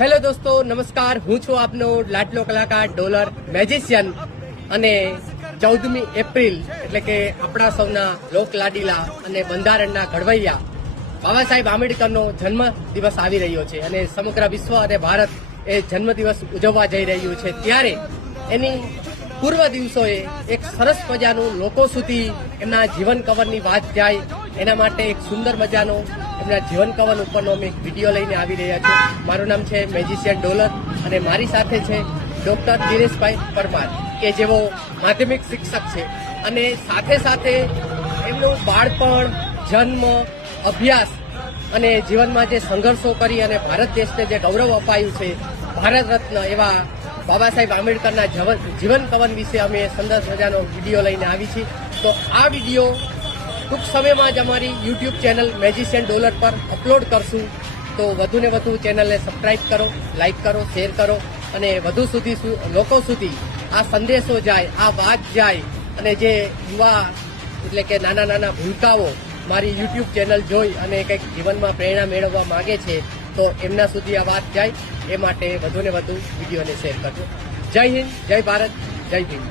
Hello દોસ્તો, નમસ્કાર. હું છું આપનો લાડલો કલાકાર ડોલર મેજિશિયન અને 14મી એપ્રિલ એટલે કે આપણા સૌના લોક લાડીલા અને બંધારણના ઘડવૈયા બાબા સાહેબ આંબેડકરનો જન્મ દિવસ આવી રહ્યો છે અને સમગ્ર વિશ્વ અને ભારત એ જન્મદિવસ ઉજવવા જઈ રહ્યું છે. ત્યારે એની પૂર્વ દિવસોએ એક સરસ મજાનું લોકો સુધી એમના જીવન કવરની વાત જાય એના માટે એક સુંદર મજાનો એમના જીવન કવન ઉપરનો અમે એક વિડીયો લઈને આવી રહ્યા છું. મારું નામ છે મેજિશિયન ડોલર અને મારી સાથે છે ડોક્ટર દિનેશભાઈ પરમાર કે જેઓ માધ્યમિક શિક્ષક છે અને સાથે સાથે એમનું બાળપણ, જન્મ, અભ્યાસ અને જીવનમાં જે સંઘર્ષો કરી અને ભારત દેશને જે ગૌરવ અપાયું છે ભારત રત્ન એવા બાબા સાહેબ આંબેડકરના જીવન કવન વિશે અમે સુંદર મજાનો વિડીયો લઈને આવી છીએ. તો આ વિડીયો ટૂંક સમયમાં જ અમારી યુટ્યુબ ચેનલ મેજિશિયન ડોલર પર અપલોડ કરશું. તો વધુને વધુ ચેનલને સબસ્ક્રાઇબ કરો, લાઇક કરો, શેર કરો અને વધુ સુધી લોકો સુધી આ સંદેશો જાય, આ વાત જાય અને જે યુવા એટલે કે નાના નાના ભૂલકાઓ મારી યુટ્યુબ ચેનલ જોઈ અને કંઈક જીવનમાં પ્રેરણા મેળવવા માંગે છે તો એમના સુધી આ વાત જાય એ માટે વધુને વધુ વિડીયોને શેર કરજો. જય હિન્દ, જય ભારત, જય ભીમ.